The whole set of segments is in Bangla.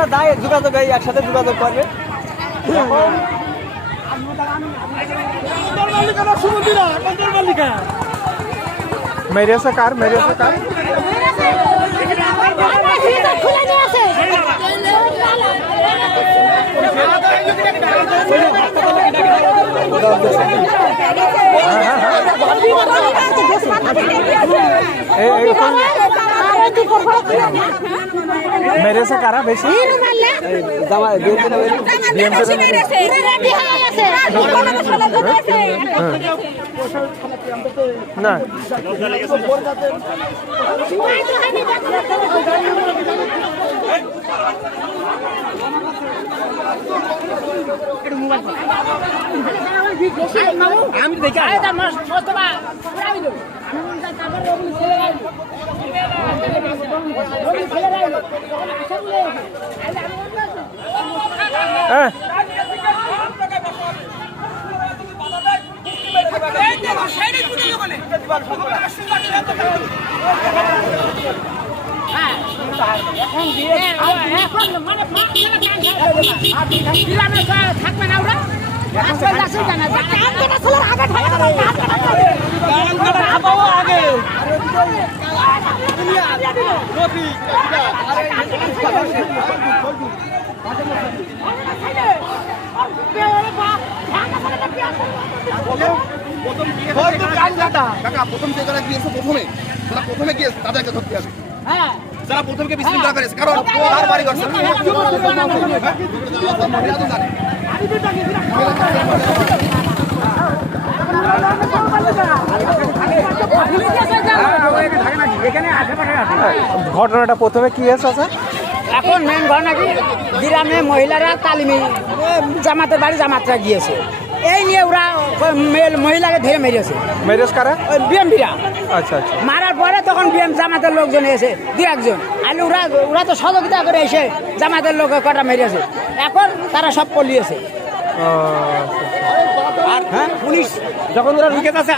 যারা দেয় যোগাযোগ একসাথে যোগাযোগ করবে। মেরেছে কার মেরেছে কারা বেশি না আমি দেখি থাকবে না ওরা প্রথম যে যারা গিয়েছে প্রথমে গিয়েছে তাদেরকে ধরতে হবে। যারা প্রথমকে বিশৃঙ্খলা করেছে কারণ তার বাড়ি করছে ঘটনাটা প্রথমে কি হয়েছে? এখন মেন ঘটনা কি গ্রামে মহিলারা তালিমি জামাতের বাড়ি জামাতরা গিয়েছে, এই নিয়ে ওরা মহিলাকে ধরে মেরেছে। মেরেজ কারা? ওই বিএমপিরা। আচ্ছা আচ্ছা। মারার পরে তখন বিএম জামাতের লোকজন এসে দু একজন আলে ওরা তো সহযোগিতা করে এসে জামাতের লোক কটা মেরেছে, এখন তারা সব পলিয়েছে। আর পুলিশ যখন ওরা রুকে যাচ্ছে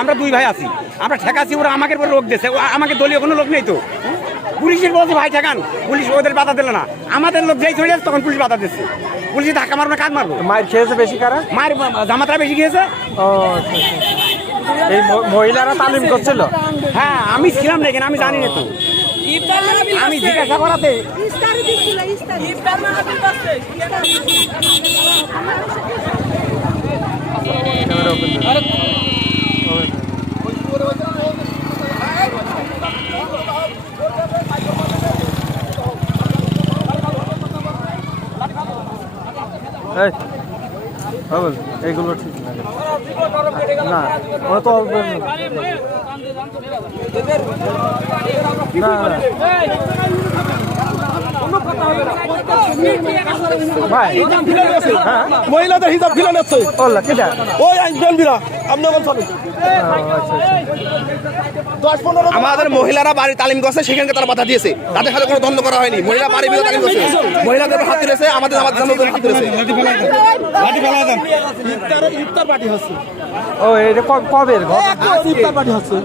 আমরা দুই ভাই আছি, আমরা ঠেকাচ্ছি, ওরা আমাকে পরে লোক দিয়েছে, আমাকে দলীয় কোনো লোক নেই তো। পুলিশের বলছে ভাই ঠেকান, পুলিশ ওদের বাধা দিল না, আমাদের লোক যেই চলে যাচ্ছে তখন পুলিশ বাধা দিচ্ছে। পুলিশে ধাক্কা মারবে কাজ মারবো। মায়ের খেয়েছে বেশি কারা? মায়ের জামাতরা বেশি খেয়েছে। ও আচ্ছা আচ্ছা। এই মহিলারা তালিম করছিল? হ্যাঁ আমি ছিলাম না এখানে, আমি জানি না তো, আমি জিজ্ঞাসা করাতে এইগুলো ঠিক না, ওরা তো না ভাই মহিলাদের হিসাব ফিরে নিচ্ছে ওই আইনবিরা আমাদের মহিলারা বাড়ি তালিম করছে, সেখানকে তারা বাধা দিয়েছে, তাদের সাথে কোনো দ্বন্দ্ব করা হয়নি। মহিলা বাড়ি বিরোধী তালিম করছে, মহিলাদের হাত দিয়েছে, আমাদের হাত দিয়েছে। ইফতার পার্টি হচ্ছে। ও এটা কবে ইফতার পার্টি হচ্ছে,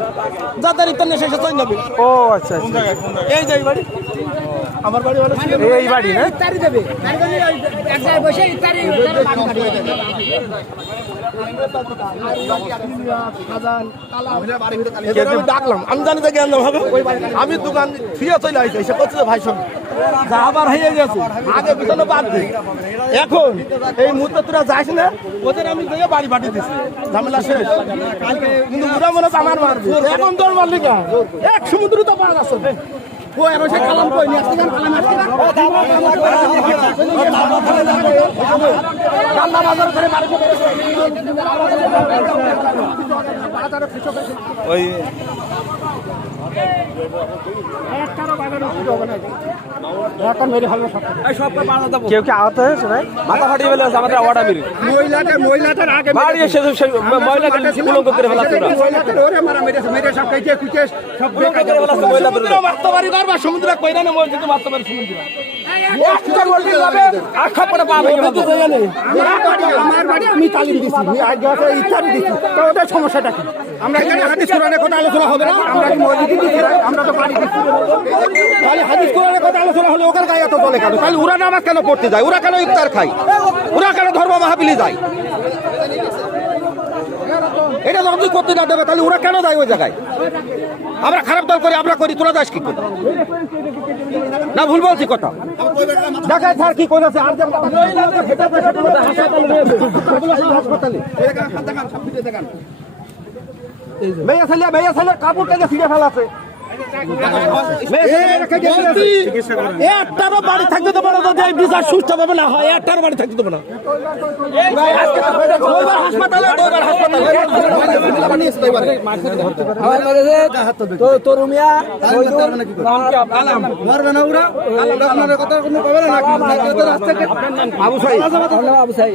যাদের ইফতার নেই শেষে চলে যাবে। ও আচ্ছা আচ্ছা। এই যে বাড়ি আমার বাড়ি এই বাড়ি না ইফতারি দেবে, এক জায়গায় বসে ইফতারি ডাকলাম, আমি জানি যে জ্ঞান হবে, আমি দোকান ফিরে চলে আসছি, এসে করছে ভাই সব যা আবার হয়ে গেছে, আগে পিছনে বাদ দিই। এখন এই মুহূর্তে তোরা যাইস না, ওদের আমি গিয়ে বাড়ি পাঠিয়ে দিচ্ছি, ঝামেলা শেষ। কিন্তু ওরা মনে হচ্ছে আমার মারবে, এখন তোর মালিকা এক সমুদ্র তো পারা যাচ্ছে। ওই কেউ কি আহত হয়েছে ভাই? মাথা ফাটিয়ে ফেলে আমাদের ওয়ার্ড আমির মহিলাদের আগে বাড়ি এসে মহিলাকে কুলঙ্ক করে ফেলাচ্ছে ওরা। কুলঙ্ক করে ফেলাচ্ছে মহিলাদের ওরা। মারতে পারি করবা সমুদ্র কইরা না মন কিন্তু মারতে পারি সমুদ্র আর খপরে পা ভেঙে ফেলবে। আমার বাড়ি আমি তালিম দিচ্ছি, আমি আজ ইচ্ছা দিচ্ছি, তো ওদের সমস্যাটা কি? আমরা এখানে হাদিস কোরআনের কথা আলোচনা হবে না? আমরা কি মসজিদে দিচ্ছি না? আমরা তো বাড়ি দিচ্ছি। তাহলে হাদিস কোরআনের কথা আলোচনা হলে ওখানে গায়ে এত চলে কেন? তাহলে ওরা নামাজ কেন পড়তে যায়? ওরা কেন ইফতার খায়? ওরা কেন ধর্ম মাহফিলে যায়? এটা যখন তুই করতে না দেবে তাহলে ওরা কেন যায় ওই জায়গায়? আমরা খারাপ দল করি, আমরা করি, তোরা যাস কি করি? না ভুল বলছি কথা? দেখায় স্যার কি করেছে আর হাসপাতালে মেয়ে ছেলে কাপড় থেকে ছিঁড়ে ফেলাছে। একটারও বাড়ি থাকতে দেবো না, যদি এই বিচার সুস্থ ভাবে না হয়, একটারও বাড়ি থাকতে দেবো না। হাসপাতালে আবু সাইদ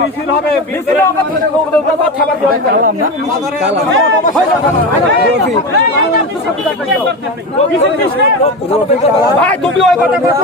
মিছিল হবে, ভাই তুমি ওই কথা বসি